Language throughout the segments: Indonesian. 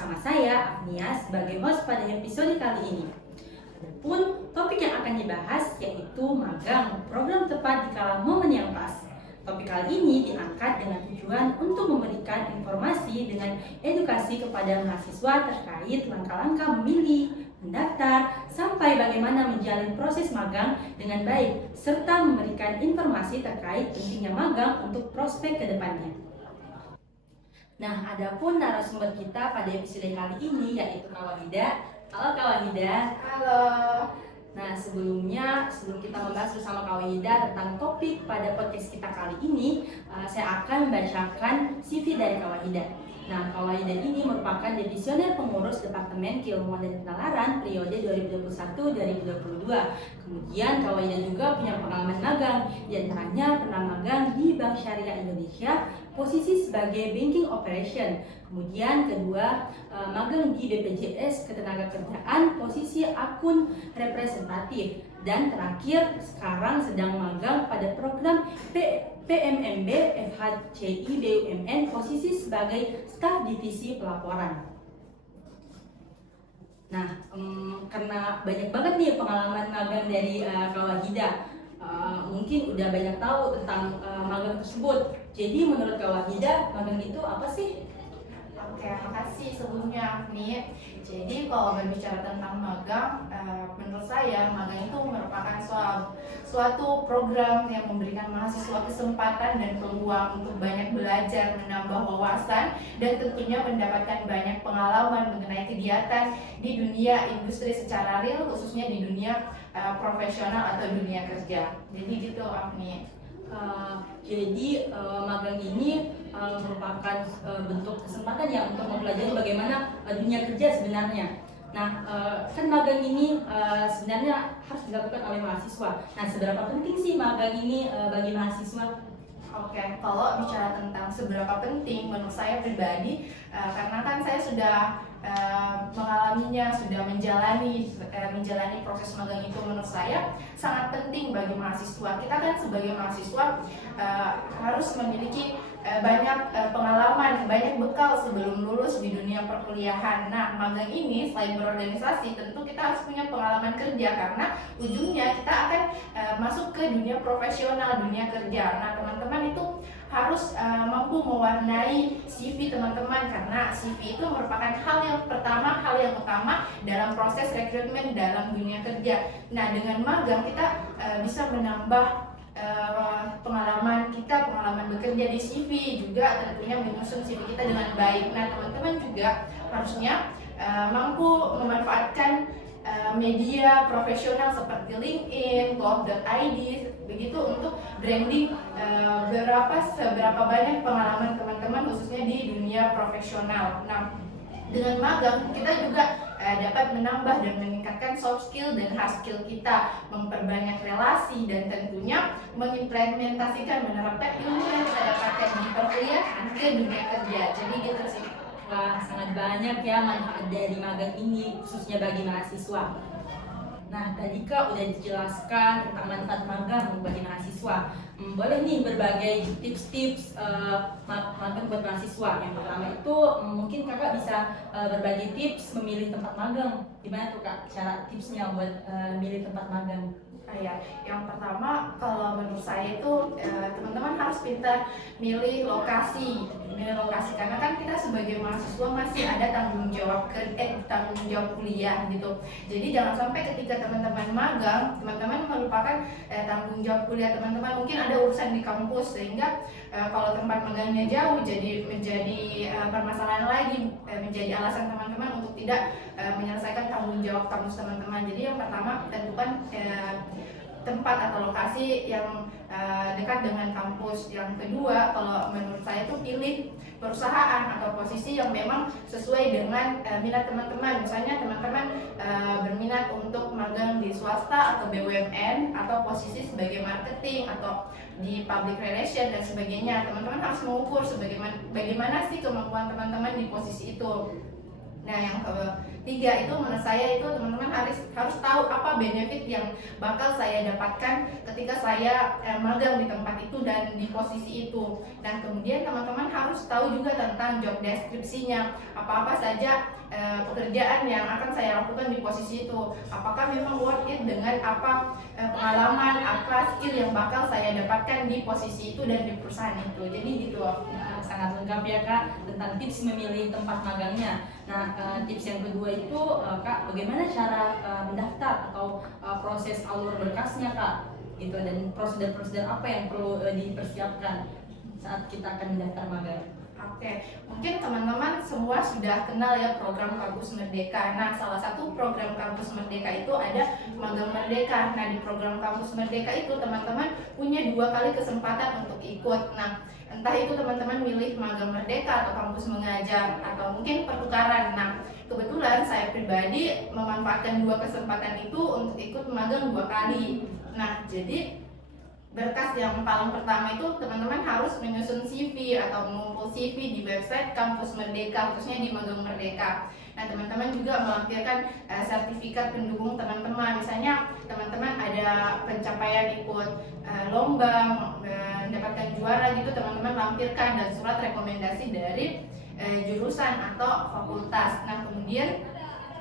bersama saya, Agnia, sebagai host pada episode kali ini. Adapun topik yang akan dibahas yaitu magang, program tepat di kala momen yang pas. Topik kali ini diangkat dengan tujuan untuk memberikan informasi dengan edukasi kepada mahasiswa terkait langkah-langkah memilih, mendaftar, sampai bagaimana menjalin proses magang dengan baik, serta memberikan informasi terkait pentingnya magang untuk prospek ke depannya. Nah, adapun narasumber kita pada episode kali ini yaitu Kak Wahida. Halo Kak Wahida. Halo. Nah, sebelum kita membahas bersama Kak Wahida tentang topik pada podcast kita kali ini, saya akan membacakan CV dari Kak Wahida. Nah, Kak Wahida ini merupakan divisioner pengurus Departemen Keilmuan dan Penalaran periode 2021-2022. Kemudian Kak Wahida juga punya pengalaman magang, diantaranya pernah magang di Bank Syariah Indonesia, posisi sebagai banking operation. Kemudian kedua, magang di BPJS Ketenagakerjaan, posisi akun representatif. Dan terakhir, sekarang sedang magang pada program PMMB FHCI BUMN, posisi sebagai staf divisi pelaporan. Nah, karena banyak banget nih pengalaman magang dari Kak Wahida, mungkin udah banyak tahu tentang magang tersebut. Jadi menurut Kak Wahida, magang itu apa sih? Oke, makasih sebelumnya Agni. Jadi kalau berbicara tentang magang, menurut saya magang itu merupakan suatu program yang memberikan mahasiswa kesempatan dan peluang untuk banyak belajar, menambah wawasan, dan tentunya mendapatkan banyak pengalaman mengenai kegiatan di dunia industri secara real, khususnya di dunia profesional atau dunia kerja. Jadi gitu Agni. Jadi magang ini merupakan bentuk kesempatan ya untuk mempelajari bagaimana dunia kerja sebenarnya. Nah, kan magang ini sebenarnya harus dilakukan oleh mahasiswa. Nah, seberapa penting sih magang ini bagi mahasiswa? Oke, kalau bicara tentang seberapa penting, menurut saya pribadi, karena kan saya sudah mengalaminya, sudah menjalani proses magang itu, menurut saya sangat penting bagi mahasiswa. Kita kan sebagai mahasiswa harus memiliki banyak pengalaman, banyak bekal sebelum lulus di dunia perkuliahan. Nah, magang ini selain berorganisasi, tentu kita harus punya pengalaman kerja karena ujungnya kita akan masuk ke dunia profesional, dunia kerja. Nah, teman-teman itu harus mampu mewarnai CV teman-teman karena CV itu merupakan hal yang utama dalam proses rekrutmen dalam dunia kerja. Nah, dengan magang kita bisa menambah pengalaman bekerja di CV, juga tentunya menyusun CV kita dengan baik. Nah, teman-teman juga harusnya mampu memanfaatkan media profesional seperti LinkedIn, Gov.id, begitu untuk branding seberapa banyak pengalaman teman-teman khususnya di dunia profesional. Nah, dengan magang kita juga dapat menambah dan meningkatkan soft skill dan hard skill kita, memperbanyak relasi, dan tentunya mengimplementasikan, menerapkan ilmu yang kita dapatkan di perkuliahan ke dunia kerja. Jadi gitu sih. Wah, sangat banyak ya manfaat dari magang ini, khususnya bagi mahasiswa. Nah, tadi Kak udah dijelaskan tentang manfaat magang bagi mahasiswa. Boleh nih berbagai tips-tips magang buat mahasiswa. Yang pertama itu mungkin Kakak bisa berbagi tips memilih tempat magang. Gimana tuh Kak cara tipsnya buat milih tempat magang? Ya, yang pertama kalau menurut saya itu teman-teman harus pintar milih lokasi karena kan kita sebagai mahasiswa masih ada tanggung jawab kuliah gitu. Jadi jangan sampai ketika teman-teman magang, teman-teman melupakan tanggung jawab kuliah teman-teman. Mungkin ada urusan di kampus sehingga kalau tempat magangnya jauh jadi menjadi permasalahan lagi, menjadi alasan teman-teman untuk tidak menyelesaikan tanggung jawab kampus teman-teman. Jadi yang pertama tentukan tempat atau lokasi yang dekat dengan kampus. Yang kedua, kalau menurut saya itu pilih perusahaan atau posisi yang memang sesuai dengan minat teman-teman. Misalnya teman-teman berminat untuk magang di swasta atau BUMN atau posisi sebagai marketing atau di public relation dan sebagainya. Teman-teman harus mengukur bagaimana sih kemampuan teman-teman di posisi itu. Nah, yang ketiga itu menurut saya itu teman-teman harus tahu apa benefit yang bakal saya dapatkan ketika saya magang di tempat itu dan di posisi itu. Dan kemudian teman-teman harus tahu juga tentang job deskripsinya, apa-apa saja pekerjaan yang akan saya lakukan di posisi itu. Apakah memang worth it dengan apa pengalaman, apa skill yang bakal saya dapatkan di posisi itu dan di perusahaan itu. Jadi gitu. Nah, sangat lengkap ya Kak tentang tips memilih tempat magangnya. Nah, tips yang kedua itu Kak, bagaimana cara mendaftar atau proses alur berkasnya Kak? Gitu, dan prosedur-prosedur apa yang perlu dipersiapkan saat kita akan mendaftar magang? Oke, mungkin teman-teman semua sudah kenal ya program Kampus Merdeka. Nah, salah satu program Kampus Merdeka itu ada Magang Merdeka. Nah, di program Kampus Merdeka itu teman-teman punya 2 kali kesempatan untuk ikut. Nah, entah itu teman-teman milih Magang Merdeka atau Kampus Mengajar atau mungkin pertukaran. Nah, kebetulan saya pribadi memanfaatkan 2 kesempatan itu untuk ikut magang 2 kali. Nah, jadi berkas yang paling pertama itu teman-teman harus menyusun CV atau mengumpul CV di website Kampus Merdeka, khususnya di Magang Merdeka. Nah, teman-teman juga melampirkan sertifikat pendukung teman-teman. Misalnya teman-teman ada pencapaian ikut lomba, mendapatkan juara gitu, teman-teman lampirkan, dan surat rekomendasi dari jurusan atau fakultas. Nah, kemudian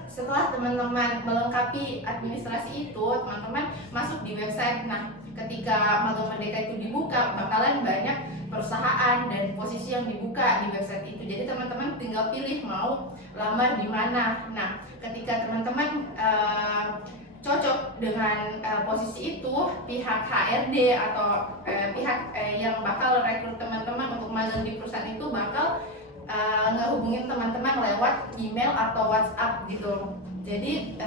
setelah teman-teman melengkapi administrasi itu, teman-teman masuk di website. Nah, ketika Magang Merdeka itu dibuka, bakalan banyak perusahaan dan posisi yang dibuka di website itu. Jadi teman-teman tinggal pilih mau lamar di mana. Nah, ketika teman-teman cocok dengan posisi itu, pihak HRD atau pihak yang bakal rekrut teman-teman untuk magang di perusahaan itu bakal ngehubungin teman-teman lewat email atau WhatsApp gitu. Jadi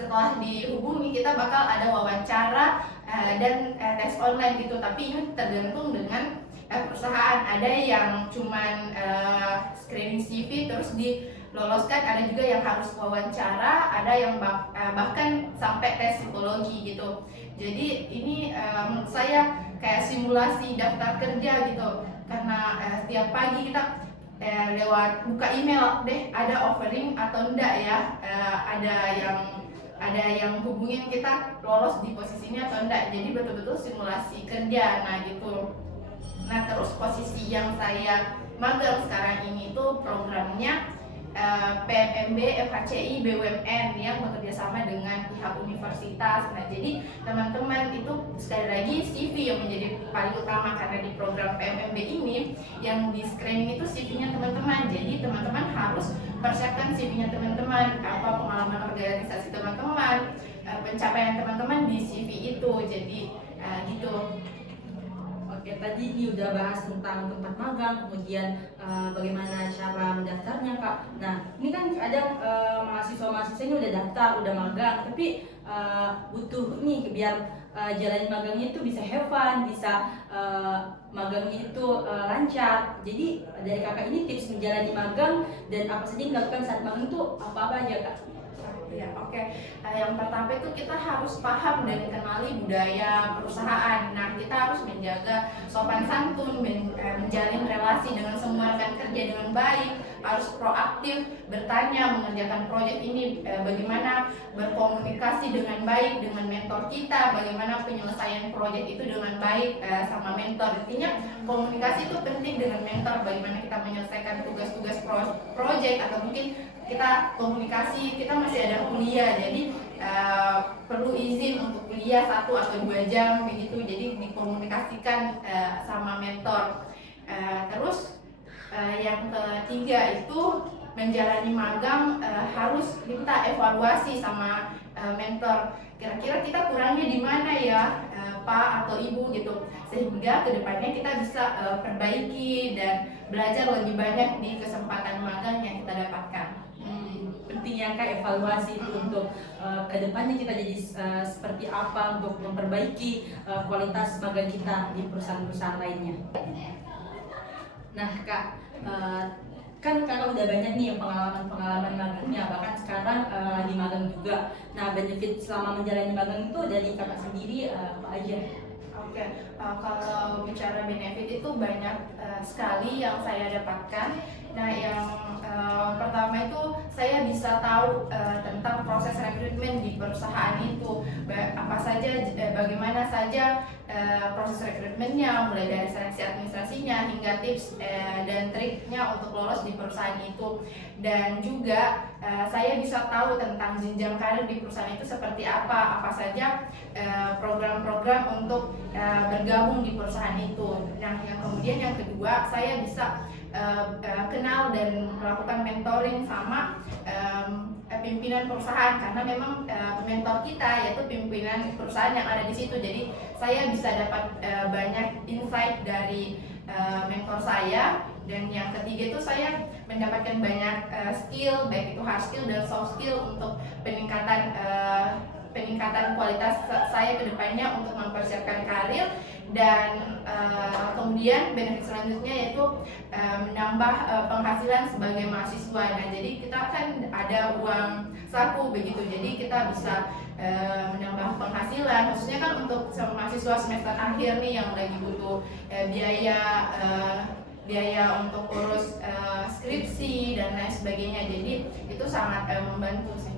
setelah dihubungi kita bakal ada wawancara dan tes online gitu. Tapi ini tergantung dengan perusahaan. Ada yang cuman screening CV terus diloloskan, ada juga yang harus wawancara, ada yang bahkan sampai tes psikologi gitu. Jadi ini menurut saya kayak simulasi daftar kerja gitu. Karena setiap pagi kita lewat buka email deh ada offering atau enggak ya, ada yang hubungin kita lolos di posisi ini atau enggak. Jadi betul-betul simulasi kerja. Nah gitu. Nah, terus posisi yang saya magang sekarang ini tuh programnya PMMB, FHCI, BUMN yang bekerja sama dengan pihak universitas. Nah, jadi teman-teman itu sekali lagi CV yang menjadi paling utama, karena di program PMMB ini yang di screening itu CV-nya teman-teman. Jadi teman-teman harus persiapkan CV-nya teman-teman, apa pengalaman organisasi teman-teman, pencapaian teman-teman di CV itu. Jadi gitu. Oke, tadi ini udah bahas tentang tempat magang, kemudian bagaimana cara mendaftarnya Kak. Nah, ini kan kadang mahasiswa-mahasiswa ini udah daftar, udah magang, tapi butuh nih biar jalanin magangnya itu bisa have fun, bisa magangnya itu lancar. Jadi dari Kakak ini tips menjalani magang dan apa saja yang dilakukan saat magang itu apa-apa aja Kak? Ya, oke. Yang pertama itu kita harus paham dan kenali budaya perusahaan. Nah, kita harus menjaga sopan santun, menjalin relasi dengan semua rekan kerja dengan baik, harus proaktif, bertanya, mengerjakan proyek ini, bagaimana berkomunikasi dengan baik dengan mentor kita, bagaimana penyelesaian proyek itu dengan baik sama mentor. Intinya komunikasi itu penting dengan mentor, bagaimana kita menyelesaikan tugas-tugas proyek, atau mungkin kita komunikasi, kita masih ada kuliah, jadi perlu izin untuk kuliah 1 atau 2 jam begitu, jadi dikomunikasikan sama mentor. Terus yang ketiga itu menjalani magang harus minta evaluasi sama mentor, kira-kira kita kurangnya di mana ya Pak atau Ibu gitu, sehingga kedepannya kita bisa perbaiki dan belajar lebih banyak di kesempatan magang yang kita dapatkan. Pentingnya Kak evaluasi itu untuk kedepannya kita jadi seperti apa untuk memperbaiki kualitas magang kita di perusahaan-perusahaan lainnya. Nah Kak, kan Kakak udah banyak nih pengalaman magangnya, bahkan sekarang lagi magang juga. Nah, benefit selama menjalani magang itu dari Kakak sendiri apa aja? Oke, kalau bicara benefit itu banyak sekali yang saya dapatkan. Nah, yang pertama bisa tahu tentang proses rekrutmen di perusahaan itu, apa saja, bagaimana saja proses rekrutmennya, mulai dari seleksi administrasinya hingga tips dan triknya untuk lolos di perusahaan itu. Dan juga saya bisa tahu tentang jenjang karir di perusahaan itu seperti apa saja program-program untuk bergabung di perusahaan itu. Nah, yang kemudian yang kedua, saya bisa kenal dan melakukan mentoring sama pimpinan perusahaan, karena memang mentor kita yaitu pimpinan perusahaan yang ada di situ. Jadi saya bisa dapat banyak insight dari mentor saya. Dan yang ketiga itu saya mendapatkan banyak skill, baik itu hard skill dan soft skill untuk peningkatan kualitas saya ke depannya untuk mempersiapkan karir. Dan kemudian benefit selanjutnya yaitu menambah penghasilan sebagai mahasiswa. Nah, jadi kita kan ada uang saku begitu, jadi kita bisa menambah penghasilan, khususnya kan untuk mahasiswa semester akhir nih yang lagi butuh biaya untuk urus skripsi dan lain sebagainya. Jadi itu sangat membantu sih.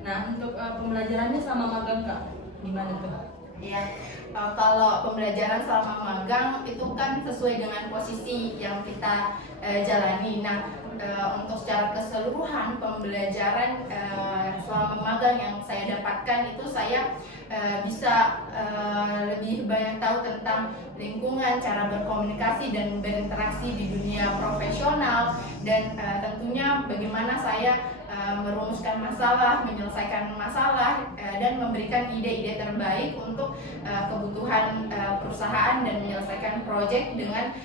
Nah, untuk pembelajarannya selama magang Kak, gimana tuh? Ya, kalau pembelajaran selama magang itu kan sesuai dengan posisi yang kita jalani. Nah, untuk secara keseluruhan pembelajaran selama magang yang saya dapatkan itu saya bisa lebih banyak tahu tentang lingkungan, cara berkomunikasi dan berinteraksi di dunia profesional, dan tentunya bagaimana saya merumuskan masalah, menyelesaikan masalah, dan memberikan ide-ide terbaik untuk kebutuhan perusahaan dan menyelesaikan proyek dengan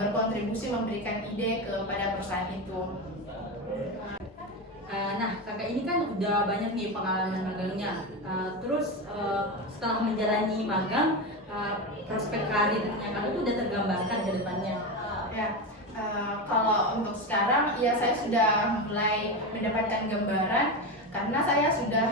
berkontribusi memberikan ide kepada perusahaan itu. Nah, kakak ini kan udah banyak nih pengalaman magangnya. Terus setelah menjalani magang, prospek karirnya kakak itu udah tergambarkan ke depannya. Ya, kalau untuk sekarang ya saya sudah mulai mendapatkan gambaran, karena saya sudah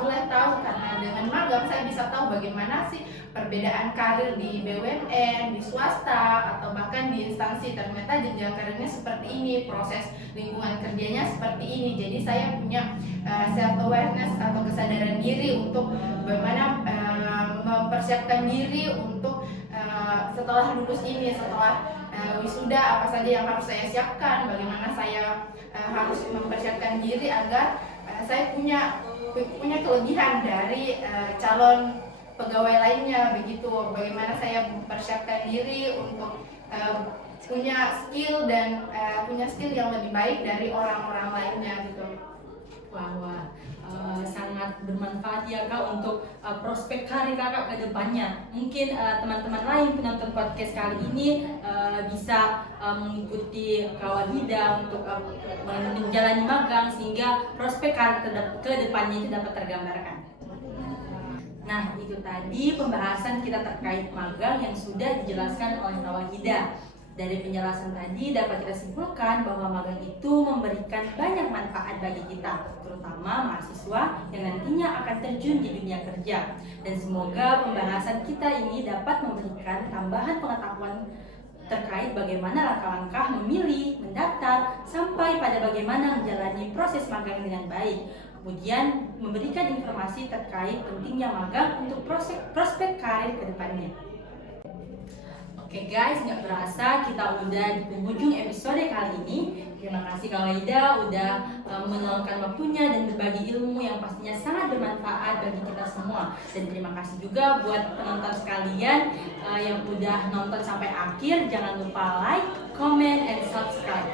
mulai tahu, karena dengan magang saya bisa tahu bagaimana sih perbedaan karir di BUMN, di swasta, atau bahkan di instansi. Ternyata jenjang karirnya seperti ini, proses lingkungan kerjanya seperti ini. Jadi saya punya self awareness atau kesadaran diri untuk bagaimana mempersiapkan diri untuk setelah lulus ini, setelah wisuda, apa saja yang harus saya siapkan, bagaimana saya harus mempersiapkan diri agar saya punya kelebihan dari calon pegawai lainnya begitu. Bagaimana saya mempersiapkan diri untuk punya skill dan punya skill yang lebih baik dari orang-orang lainnya gitu. Wah, sangat bermanfaat ya Kak untuk prospek karir kakak ke depannya. Mungkin teman-teman lain penonton podcast kali ini bisa mengikuti Kawahida untuk menjalani magang sehingga prospek karir ke depannya itu dapat tergambarkan. Nah, itu tadi pembahasan kita terkait magang yang sudah dijelaskan oleh Kawahida. Dari penjelasan tadi dapat kita simpulkan bahwa magang itu memberikan banyak manfaat bagi kita, terutama mahasiswa yang nantinya akan terjun di dunia kerja. Dan semoga pembahasan kita ini dapat memberikan tambahan pengetahuan terkait bagaimana langkah-langkah memilih, mendaftar, sampai pada bagaimana menjalani proses magang dengan baik. Kemudian memberikan informasi terkait pentingnya magang untuk prospek karir ke depannya. Oke guys, nggak berasa kita udah di penghujung episode kali ini. Terima kasih Kawahida udah meluangkan waktunya dan berbagi ilmu yang pastinya sangat bermanfaat bagi kita semua. Dan terima kasih juga buat penonton sekalian yang udah nonton sampai akhir. Jangan lupa like, comment, and subscribe.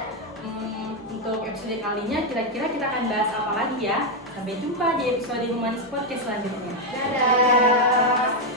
Untuk episode kalinya kira-kira kita akan bahas apa lagi ya? Sampai jumpa di episode Humanis Podcast selanjutnya. Dadah!